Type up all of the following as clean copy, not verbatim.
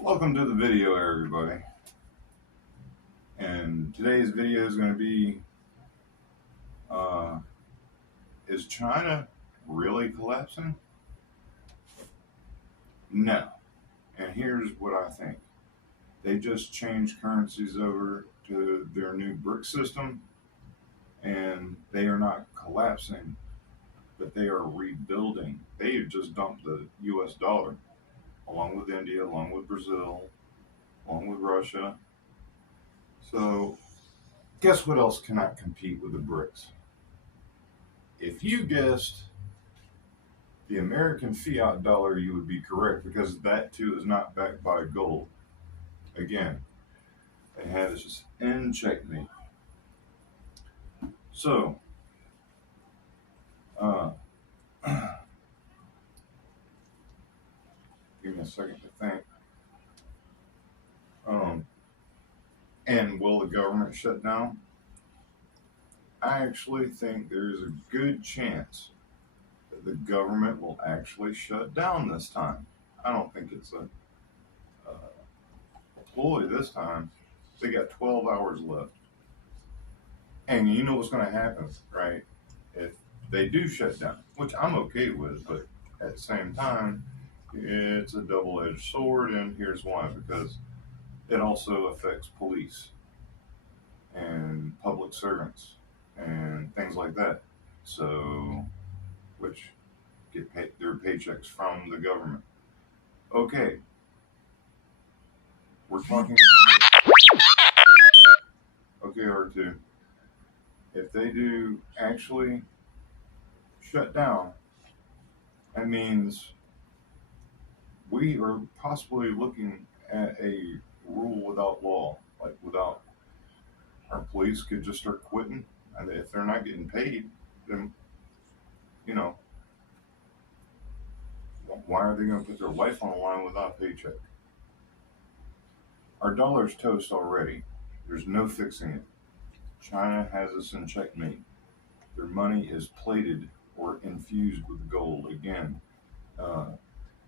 Welcome to the video, everybody. And today's video is going to be, uh, is China really collapsing? No. And here's what I think. They just changed currencies over to their new BRIC system, and they are not collapsing, but they are rebuilding. They have just dumped the US dollar, along with India, along with Brazil, along with Russia. So, guess what else cannot compete with the BRICS? If you guessed the American fiat dollar, you would be correct because that too is not backed by gold. Again, they had us in checkmate. So, uh, give me a second to think. And will the government shut down? I actually think there is a good chance that the government will actually shut down this time. I don't think it's a ploy this time. They got 12 hours left. And you know what's going to happen, right? If they do shut down, which I'm okay with, but at the same time, it's a double-edged sword, and here's why. Because it also affects police and public servants and things like that. So, which get paid their paychecks from the government. Okay, we're talking. Okay, R2. If they do actually shut down, that means we are possibly looking at a rule without law, like without our police could just start quitting, and if they're not getting paid, then you know why are they going to put their life on the line without a paycheck? Our dollar's toast already. There's no fixing it. China has us in checkmate. Their money is plated or infused with gold again.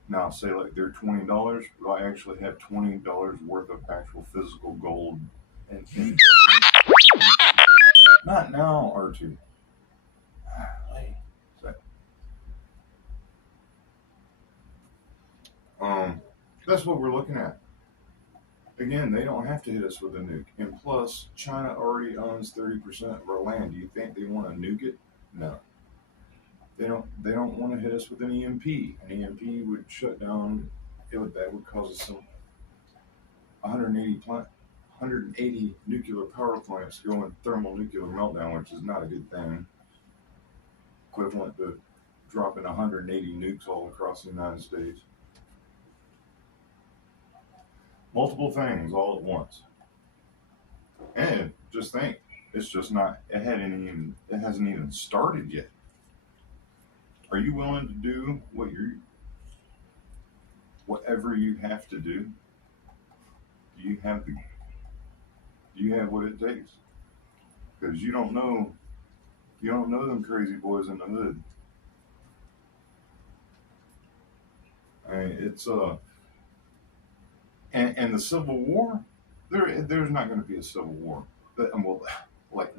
Now, say like they're $20, but I actually have $20 worth of actual physical gold. And not now, R2. That's what we're looking at. Again, they don't have to hit us with a nuke. And plus, China already owns 30% of our land. Do you think they want to nuke it? No. They don't want to hit us with an EMP. An EMP would shut down. That would cause us some 180 nuclear power plants going thermal nuclear meltdown, which is not a good thing. Equivalent to dropping 180 nukes all across the United States. Multiple things all at once. And just think, it's just not. It hasn't even started yet. Are you willing to do whatever you have to do? Do you have what it takes? Because you don't know them crazy boys in the hood. I mean, it's and the Civil War, there's not going to be a Civil War. Well, like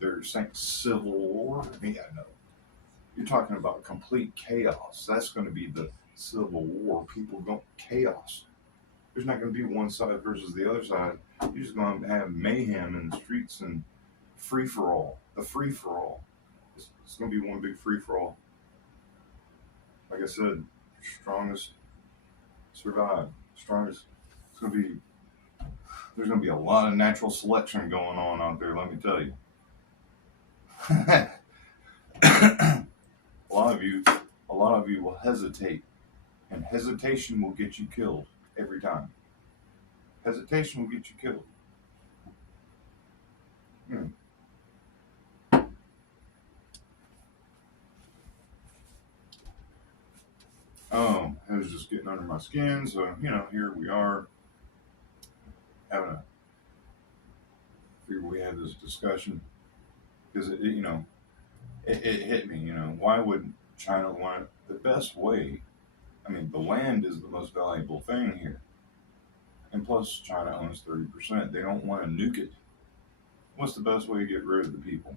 they're saying Civil War. Yeah, no. You're talking about complete chaos. That's going to be the Civil War. People go chaos. There's not going to be one side versus the other side. You're just going to have mayhem in the streets and free for all. The free for all. It's going to be one big free for all. Like I said, strongest survive. Strongest. There's going to be a lot of natural selection going on out there. Let me tell you. A lot of you will hesitate, and hesitation will get you killed every time. Hesitation will get you killed. It was just getting under my skin, so here we are having we had this discussion because it hit me. Why would China want the best way? I mean, the land is the most valuable thing here. And plus, China owns 30%. They don't want to nuke it. What's the best way to get rid of the people?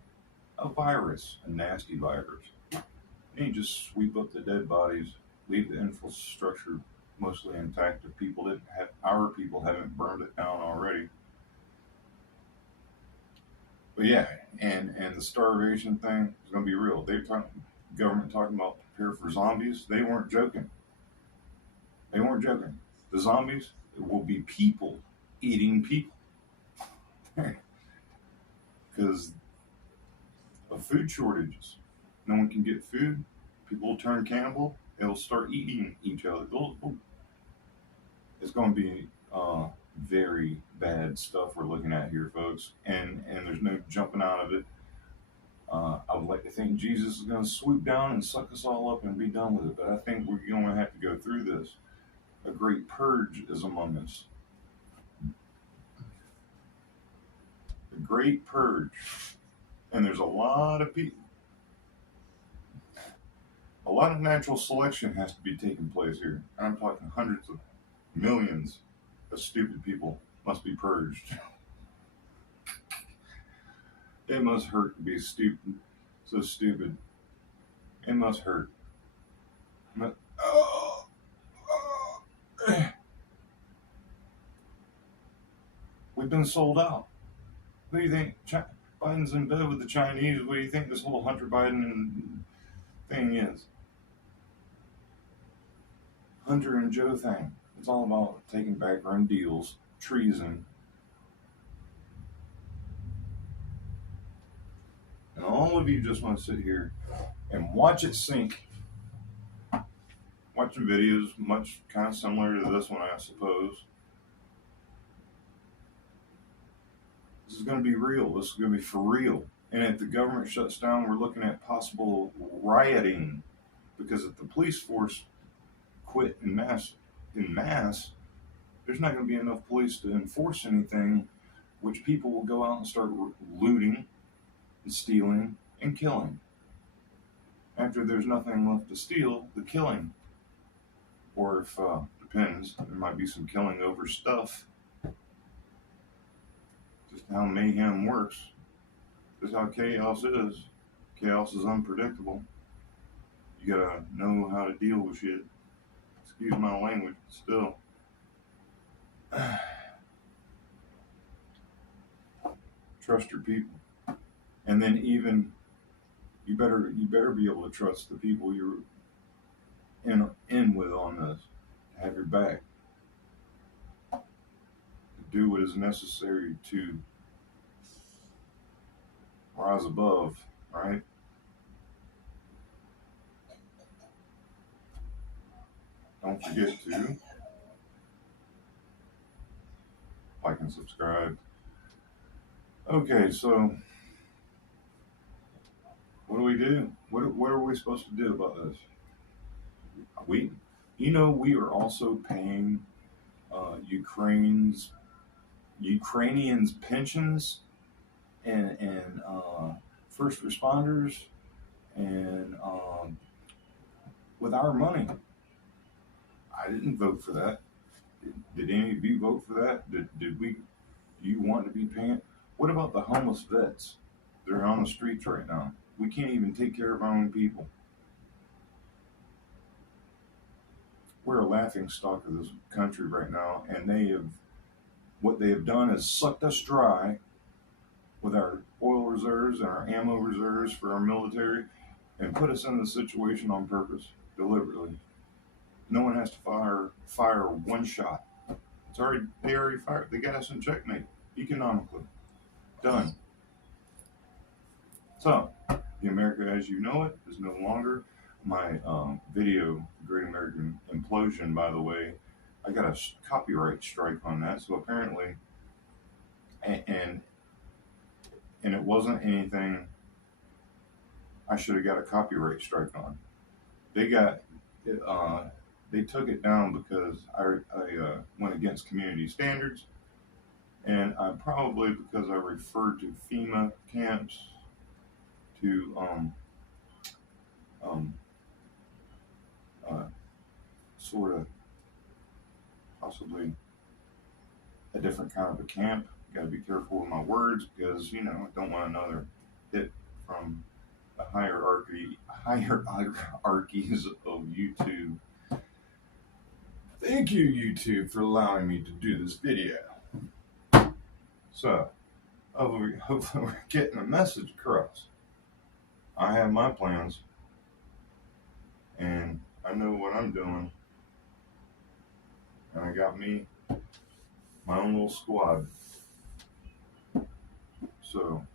A virus, a nasty virus. And you just sweep up the dead bodies, leave the infrastructure mostly intact. If people didn't have, our people haven't burned it down already. But yeah, and the starvation thing is going to be real. They're talking, government talking about prepare for zombies. They weren't joking. They weren't joking. The zombies will be people eating people because of food shortages. No one can get food. People will turn cannibal. They'll start eating each other. It's going to be very bad stuff we're looking at here, folks. And there's no jumping out of it. I would like to think Jesus is going to swoop down and suck us all up and be done with it. But I think we're going to have to go through this. A great purge is among us. A great purge. And there's a lot of people. A lot of natural selection has to be taking place here. I'm talking hundreds of millions of stupid people must be purged. It must hurt to be stupid. So stupid. It must hurt. Oh, oh. We've been sold out. What do you think? Biden's in bed with the Chinese. What do you think this whole Hunter Biden thing is? Hunter and Joe thing. It's all about taking background deals, treason. And all of you just want to sit here and watch it sink. Watching videos, much kind of similar to this one, I suppose. This is going to be real. This is going to be for real. And if the government shuts down, we're looking at possible rioting. Because if the police force quit in mass, there's not going to be enough police to enforce anything, which people will go out and start looting and stealing and killing. After there's nothing left to steal, the killing. Or if, depends, there might be some killing over stuff. Just how mayhem works. Just how chaos is. Chaos is unpredictable. You gotta know how to deal with shit. Excuse my language, still. Trust your people. And then even you better be able to trust the people you're in with on this. Have your back. Do what is necessary to rise above, right? Don't forget to like and subscribe. Okay, so what do we do? What are we supposed to do about this? We are also paying Ukrainians pensions and first responders and with our money. I didn't vote for that. Did any of you vote for that? Did we? Do you want to be paying? What about the homeless vets? They're on the streets right now. We can't even take care of our own people. We're a laughing stock of this country right now, and what they have done is sucked us dry with our oil reserves and our ammo reserves for our military and put us in this situation on purpose, deliberately. No one has to fire one shot. They already fired. They got us in checkmate economically. Done. So, the America as you know it is no longer. My video, The Great American Implosion, by the way, I got a copyright strike on that. So apparently, and it wasn't anything I should have got a copyright strike on. They took it down because I went against community standards, and probably because I referred to FEMA camps to sort of possibly a different kind of a camp. Got to be careful with my words because I don't want another hit from the hierarchies of YouTube. Thank you, YouTube, for allowing me to do this video. So, hopefully we're getting a message across. I have my plans, and I know what I'm doing, and I got my own little squad. So,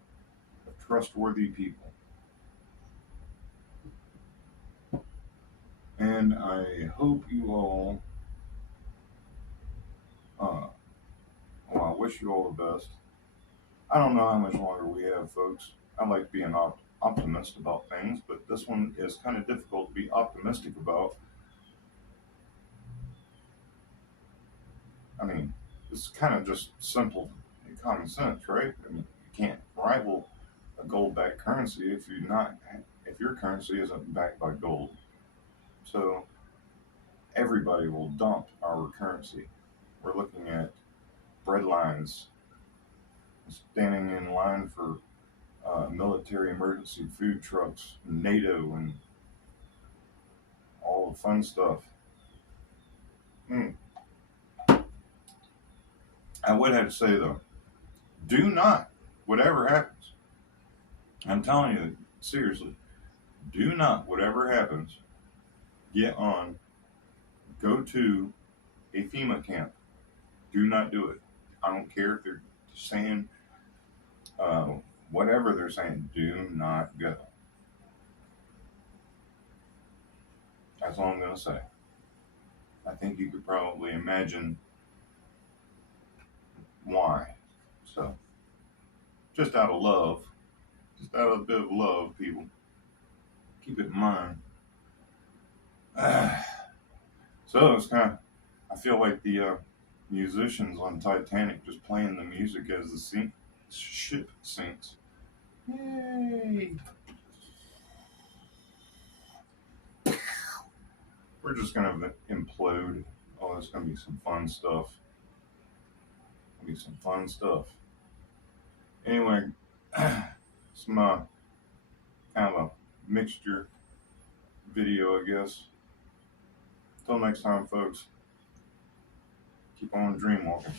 trustworthy people. And I hope you all, I wish you all the best. I don't know how much longer we have, folks. I like being optimist about things, but this one is kind of difficult to be optimistic about. I mean, it's kind of just simple common sense, right? I mean, you can't rival a gold-backed currency if your currency isn't backed by gold. So everybody will dump our currency. We're looking at bread lines, standing in line for military emergency food trucks, NATO, and all the fun stuff. I would have to say, though, do not, whatever happens, I'm telling you, seriously, do not, whatever happens, go to a FEMA camp. Do not do it. I don't care if they're saying whatever they're saying, do not go. That's all I'm going to say. I think you could probably imagine why. So, just out of love, just out of a bit of love, people, keep it in mind. So it's I feel like the musicians on Titanic just playing the music as the ship sinks. Yay! We're just gonna implode. Oh, it's gonna be some fun stuff. Anyway, some kind of a mixture video, I guess. Till next time, folks. Keep on dream walking.